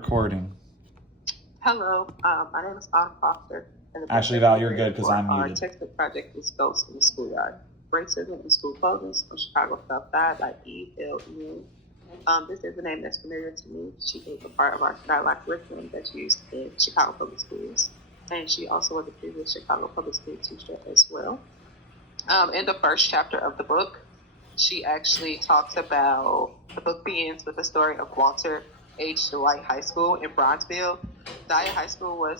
Recording. Hello, my name is Autumn Foster. And Actually, Val, you're good because I'm Our muted. textbook project is Ghosts in the Schoolyard. Racism in School Clothings from Chicago South Side by E.L. Ewing. This is a name that's familiar to me. She is a part of our Schoolyard curriculum that's used in Chicago Public Schools. And she also was a previous Chicago Public School teacher as well. In the first chapter of the book, she actually talks about, the book begins with the story of Walter H. Dwight High School in Bronzeville. Dyer High School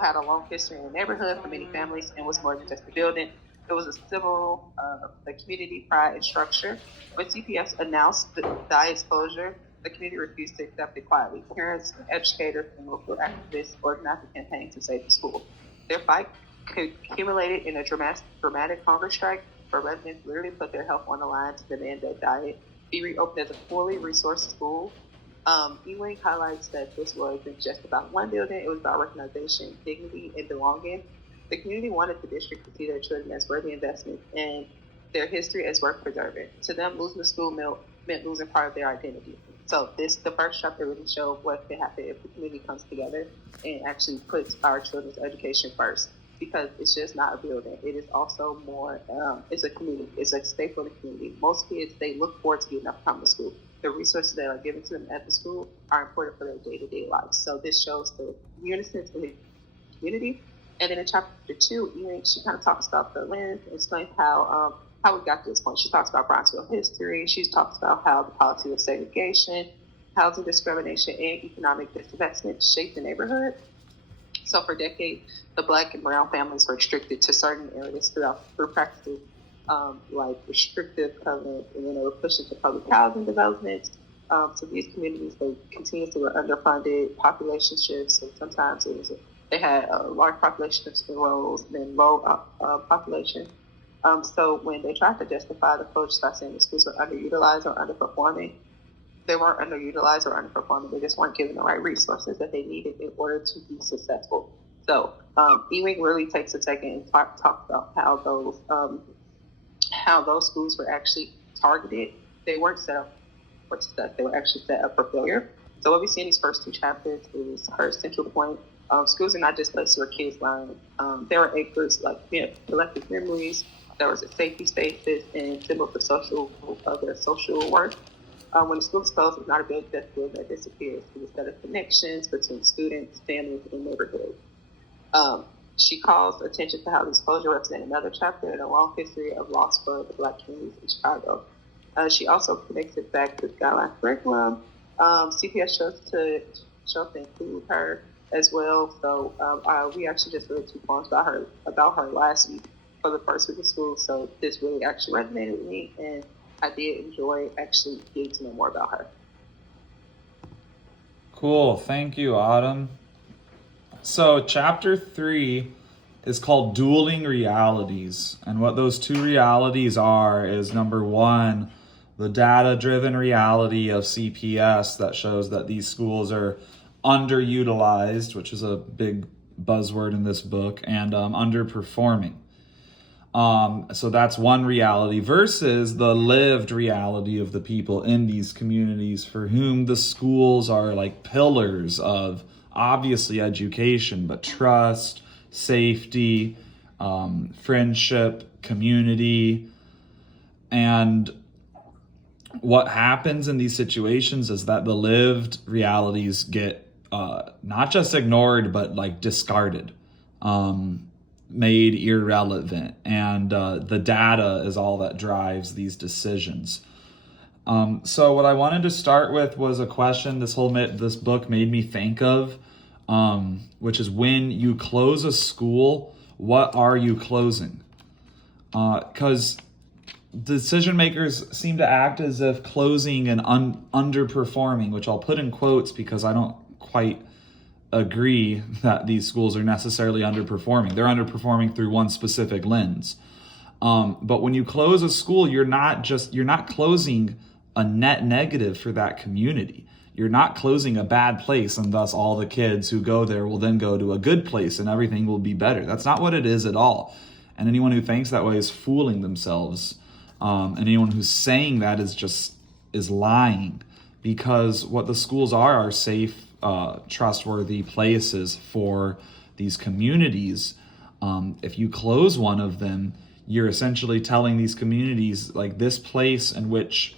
had a long history in the neighborhood for many families and was more than just a building. It was a symbol of the community pride and structure. When CPS announced the Dyer's closure, the community refused to accept it quietly. Parents, educators, and local activists organized a campaign to save the school. Their fight accumulated in a dramatic hunger strike where residents literally put their health on the line to demand that Dyer be reopened as a fully resourced school. Ewing highlights that this wasn't just about one building, it was about recognition, dignity, and belonging. The community wanted the district to see their children as worthy investments and their history as worth preserving. To them, losing the school meant losing part of their identity. So the first chapter really showed what could happen if the community comes together and actually puts our children's education first. Because it's just not a building. It is also more, it's a community. It's a space for the community. Most kids, they look forward to getting up to come to school. The resources that are given to them at the school are important for their day-to-day life. So this shows the unison in the community. And then in chapter 2, Ewing, she kind of talks about the lens and explains how we got to this point. She talks about Bronzeville history. She talks about how the policy of segregation, housing discrimination, and economic disinvestment shaped the neighborhood. So for decades, the Black and brown families were restricted to certain areas through practices like restrictive covenants, and then they were pushed into public housing developments. So these communities, they continuously were underfunded, population shifts, and sometimes they had a large population of roles, then low population. So when they tried to justify the closures by saying the schools were underutilized or underperforming, they weren't underutilized or underperforming. They just weren't given the right resources that they needed in order to be successful. So Ewing really takes a second and talks about how those schools were actually targeted. They weren't set up for success. They were actually set up for failure. So what we see in these first 2 chapters is her central point. Schools are not just places where kids learn. There were anchors like collective memories. There was a safety spaces and symbols of their social work. When the school is closed, it's not a building that disappears. It's a set of connections between students, families, and neighborhoods. She calls attention to how this closure represents another chapter in a long history of loss for the Black communities in Chicago. She also connects it back to guideline curriculum. CPS chose to include her as well. So we actually just wrote 2 poems about her last week for the first week of school. So this really actually resonated with me, and I did enjoy actually getting to know more about her. Cool. Thank you, Autumn. So chapter 3 is called Dueling Realities. And what those 2 realities are is, number 1, the data-driven reality of CPS that shows that these schools are underutilized, which is a big buzzword in this book, and underperforming. So that's one reality versus the lived reality of the people in these communities for whom the schools are like pillars of obviously education, but trust, safety, friendship, community. And what happens in these situations is that the lived realities get not just ignored, but like discarded. Made irrelevant, and the data is all that drives these decisions. So what I wanted to start with was a question this book made me think of, which is, when you close a school, what are you closing? Because decision makers seem to act as if closing an underperforming, which I'll put in quotes because I don't quite agree that these schools are necessarily underperforming. They're underperforming through one specific lens. But when you close a school, you're not closing a net negative for that community. You're not closing a bad place and thus all the kids who go there will then go to a good place and everything will be better. That's not what it is at all. And anyone who thinks that way is fooling themselves. And anyone who's saying that is lying, because what the schools are safe trustworthy places for these communities. If you close one of them, you're essentially telling these communities, like, this place in which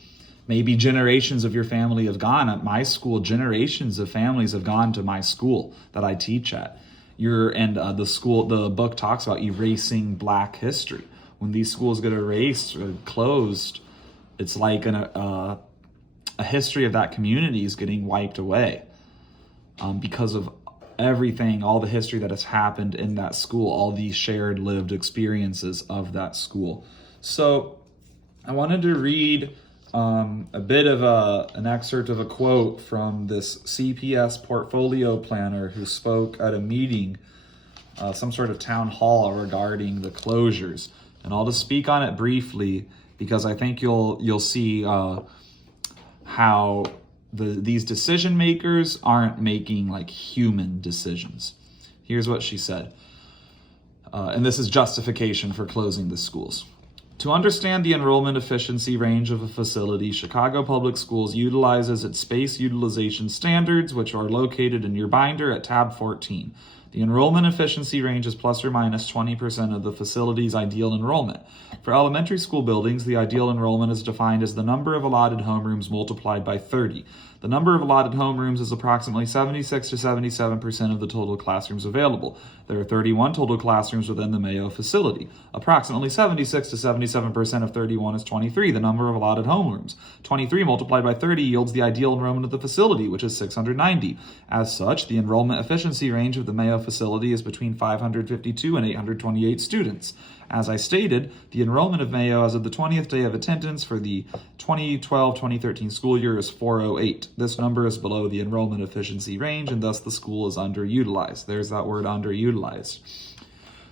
maybe generations of your family have gone. At my school, generations of families have gone to my school that I teach at. The book talks about erasing Black history. When these schools get erased or closed, it's like a history of that community is getting wiped away because of everything, all the history that has happened in that school, all the shared lived experiences of that school. So I wanted to read a bit of an excerpt of a quote from this CPS portfolio planner who spoke at a meeting, some sort of town hall regarding the closures. And I'll just speak on it briefly because I think you'll see how these decision makers aren't making like human decisions. Here's what she said. And this is justification for closing the schools. To understand the enrollment efficiency range of a facility, Chicago Public Schools utilizes its space utilization standards, which are located in your binder at tab 14. The enrollment efficiency range is plus or minus 20% of the facility's ideal enrollment. For elementary school buildings, the ideal enrollment is defined as the number of allotted homerooms multiplied by 30. The number of allotted homerooms is approximately 76 to 77% of the total classrooms available. There are 31 total classrooms within the Mayo facility. Approximately 76 to 77% of 31 is 23, the number of allotted homerooms. 23 multiplied by 30 yields the ideal enrollment of the facility, which is 690. As such, the enrollment efficiency range of the Mayo facility is between 552 and 828 students. As I stated, the enrollment of Mayo as of the 20th day of attendance for the 2012-2013 school year is 408. This number is below the enrollment efficiency range, and thus the school is underutilized. There's that word, underutilized.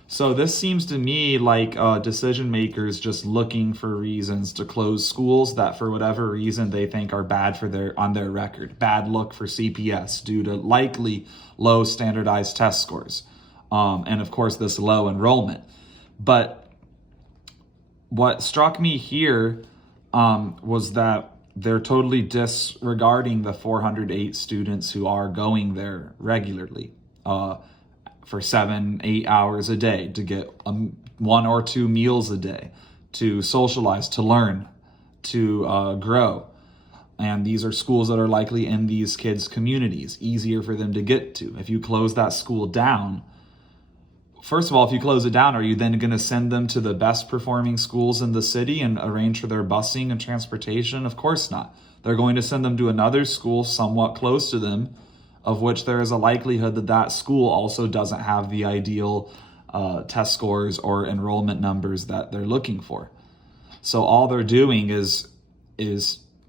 So this seems to me like decision makers just looking for reasons to close schools that for whatever reason they think are bad on their record. Bad look for CPS due to likely low standardized test scores. And of course this low enrollment. But what struck me here was that they're totally disregarding the 408 students who are going there regularly for 7-8 hours a day to get 1 or 2 meals a day, to socialize, to learn, to grow. And these are schools that are likely in these kids' communities, easier for them to get to. If you close that school down, first of all, if you close it down, are you then going to send them to the best performing schools in the city and arrange for their busing and transportation? Of course not. They're going to send them to another school somewhat close to them, of which there is a likelihood that that school also doesn't have the ideal test scores or enrollment numbers that they're looking for. So all they're doing is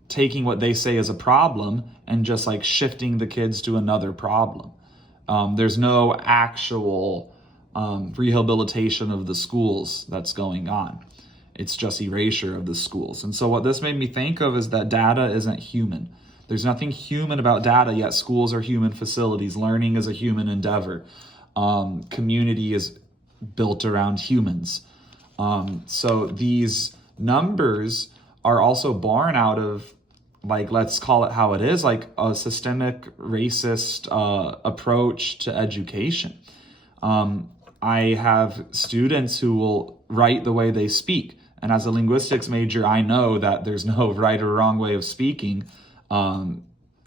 taking what they say is a problem and just like shifting the kids to another problem. There's no actual rehabilitation of the schools that's going on. It's just erasure of the schools. And so what this made me think of is that data isn't human. There's nothing human about data, yet schools are human facilities. Learning is a human endeavor. Community is built around humans. So these numbers are also born out of, like, let's call it how it is, like a systemic racist approach to education. I have students who will write the way they speak. And as a linguistics major, I know that there's no right or wrong way of speaking.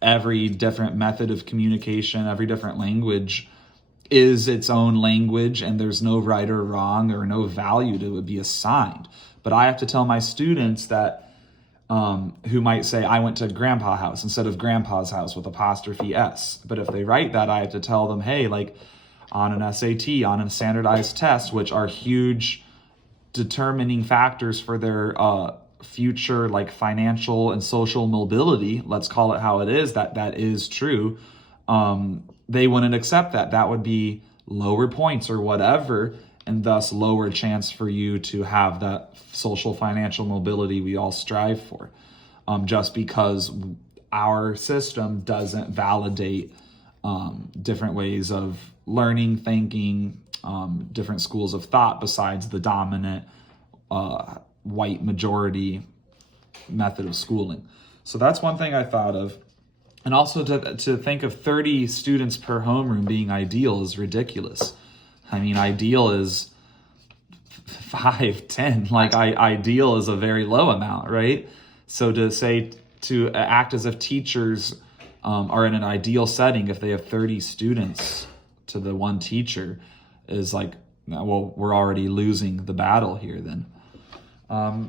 Every different method of communication, every different language is its own language, and there's no right or wrong or no value to be assigned. But I have to tell my students that who might say, I went to grandpa's house instead of grandpa's house with apostrophe S. But if they write that, I have to tell them, hey, like on an SAT, on a standardized test, which are huge determining factors for their future, like financial and social mobility, let's call it how it is, that is true. They wouldn't accept that. That would be lower points or whatever, and thus lower chance for you to have that social financial mobility we all strive for, just because our system doesn't validate different ways of learning, thinking, different schools of thought besides the dominant white majority method of schooling. So that's one thing I thought of. And also to think of 30 students per homeroom being ideal is ridiculous. I mean, ideal is 5, 10. Like ideal is a very low amount, right? So to say to act as if teachers are in an ideal setting if they have 30 students to the one teacher is like, well, we're already losing the battle here then.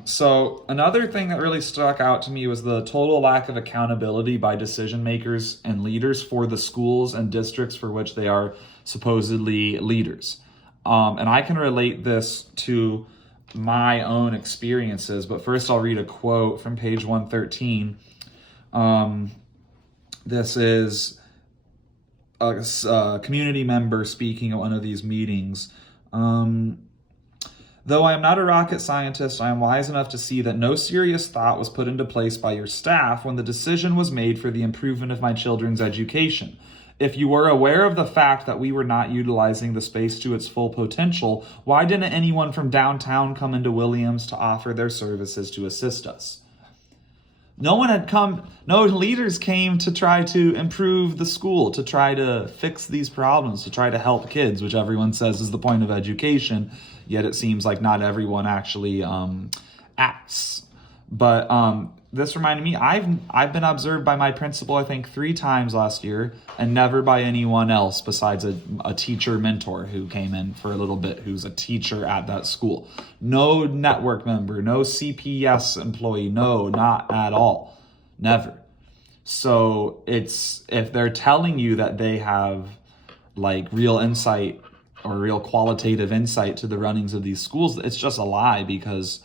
So another thing that really stuck out to me was the total lack of accountability by decision makers and leaders for the schools and districts for which they are supposedly leaders. And I can relate this to my own experiences, but first I'll read a quote from page 113. This is a community member speaking at one of these meetings. Though I am not a rocket scientist, I am wise enough to see that no serious thought was put into place by your staff when the decision was made for the improvement of my children's education. If you were aware of the fact that we were not utilizing the space to its full potential, why didn't anyone from downtown come into Williams to offer their services to assist us? No leaders came to try to improve the school, to try to fix these problems, to try to help kids, which everyone says is the point of education, yet it seems like not everyone actually acts. But this reminded me, I've been observed by my principal, I think 3 times last year, and never by anyone else besides a teacher mentor who came in for a little bit, who's a teacher at that school. No network member, no CPS employee, no, not at all. Never. So if they're telling you that they have like real insight or real qualitative insight to the runnings of these schools, it's just a lie, because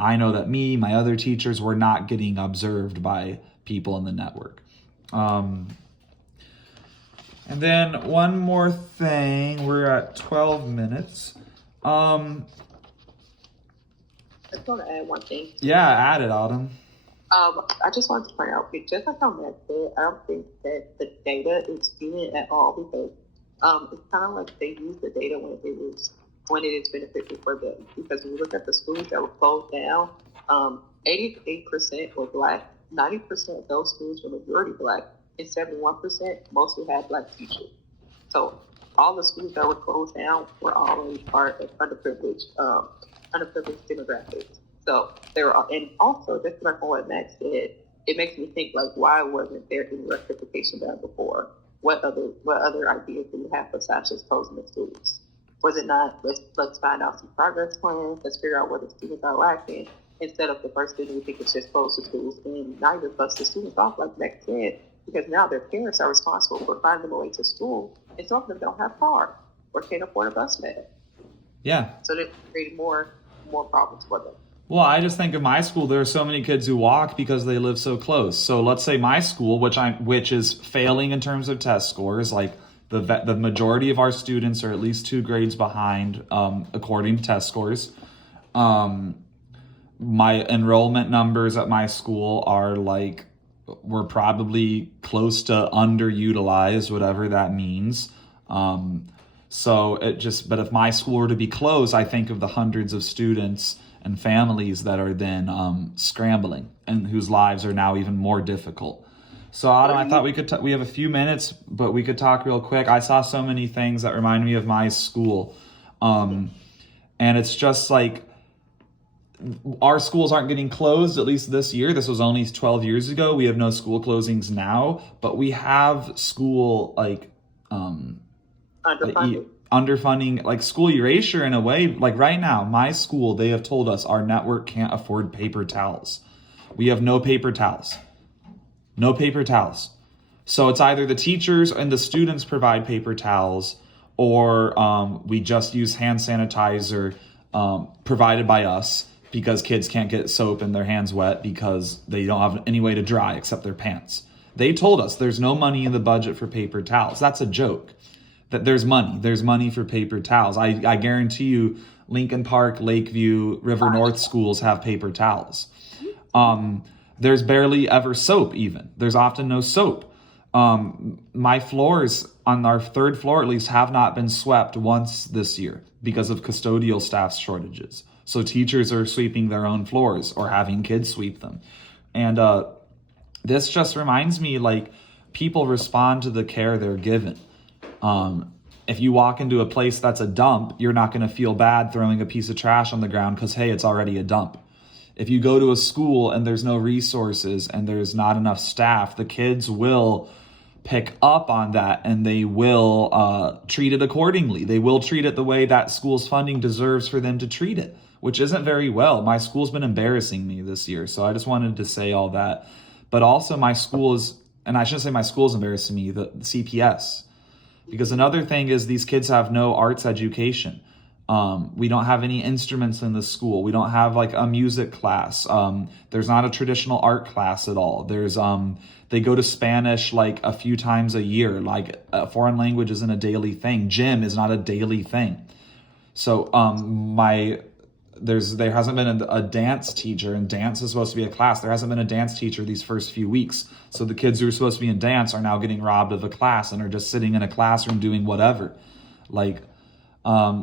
I know that my other teachers were not getting observed by people in the network. And then one more thing, we're at 12 minutes. I just want to add one thing. Yeah, add it, Autumn. I just wanted to point out, just like how Matt said, I don't think that the data is skewed at all, because it's kind of like they use the data when it is beneficial for them. Because when you look at the schools that were closed down, 88% were Black, 90% of those schools were majority Black, and 71% mostly had Black teachers. So all the schools that were closed down were already part of underprivileged demographics. So they were, and also just like what Max said, it makes me think like, why wasn't there any rectification done before? What other ideas do you have besides just closing the schools? Was it not, let's find out some progress plans, let's figure out where the students are lacking, instead of the first thing we think is just close the schools and not even bust the students off like Max said, because now their parents are responsible for finding them a way to school, and some of them don't have cars or can't afford a bus fare. Yeah. So they're creating more problems for them. Well, I just think of my school, there are so many kids who walk because they live so close. So let's say my school, which is failing in terms of test scores, like the majority of our students are at least 2 grades behind, according to test scores. My enrollment numbers at my school are like, we're probably close to underutilized, whatever that means. But if my school were to be closed, I think of the hundreds of students and families that are then scrambling and whose lives are now even more difficult. So Autumn, I thought we have a few minutes, but we could talk real quick. I saw so many things that remind me of my school. And it's just like, our schools aren't getting closed, at least this year. This was only 12 years ago. We have no school closings now, but we have school underfunding, like school erasure in a way. Like right now, my school, they have told us our network can't afford paper towels. We have no paper towels. No paper towels. So it's either the teachers and the students provide paper towels, or we just use hand sanitizer provided by us, because kids can't get soap in their hands wet because they don't have any way to dry except their pants. They told us there's no money in the budget for paper towels. That's a joke. That there's money for paper towels. I guarantee you Lincoln Park, Lakeview, River North schools have paper towels. There's barely ever soap even. There's often no soap. My floors on our 3rd floor at least have not been swept once this year because of custodial staff shortages. So teachers are sweeping their own floors or having kids sweep them. And this just reminds me, like, people respond to the care they're given. If you walk into a place that's a dump, you're not going to feel bad throwing a piece of trash on the ground because, hey, it's already a dump. If you go to a school and there's no resources and there's not enough staff, the kids will pick up on that and they will treat it accordingly. They will treat it the way that school's funding deserves for them to treat it, which isn't very well. My school's been embarrassing me this year, so I just wanted to say all that. But also my school is, and I shouldn't say my school's embarrassing me, the CPS. Because another thing is these kids have no arts education. We don't have any instruments in the school. We don't have like a music class. There's not a traditional art class at all. They go to Spanish like a few times a year. Like foreign language isn't a daily thing. Gym is not a daily thing. So there hasn't been a dance teacher, and dance is supposed to be a class. There hasn't been a dance teacher these first few weeks. So the kids who are supposed to be in dance are now getting robbed of a class and are just sitting in a classroom doing whatever.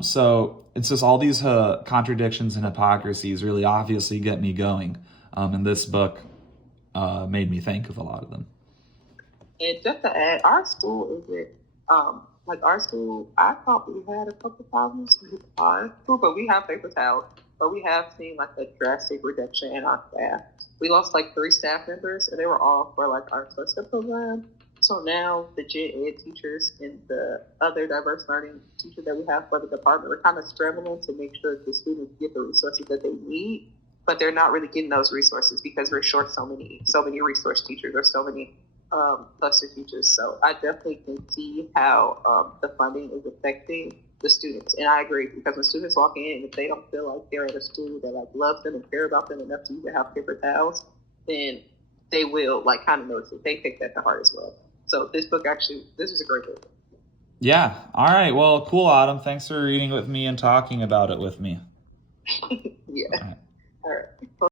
So it's just all these contradictions and hypocrisies really obviously get me going. And this book made me think of a lot of them. And just to add, our school isn't our school. I thought we had a couple problems with our school, but we have paper towels. But we have seen like a drastic reduction in our staff. We lost like 3 staff members, and they were all for like our cluster program. So now the gen ed teachers and the other diverse learning teachers that we have for the department, we're kind of scrambling to make sure that the students get the resources that they need, but they're not really getting those resources because we're short so many resource teachers or so many cluster teachers. So I definitely can see how the funding is affecting the students. And I agree, because when students walk in, if they don't feel like they're at a school that like loves them and care about them enough to even have paper towels, then they will like kind of notice it. They take that to heart as well. So this book this is a great book. Yeah. All right. Well, cool, Autumn. Thanks for reading with me and talking about it with me. Yeah. All right.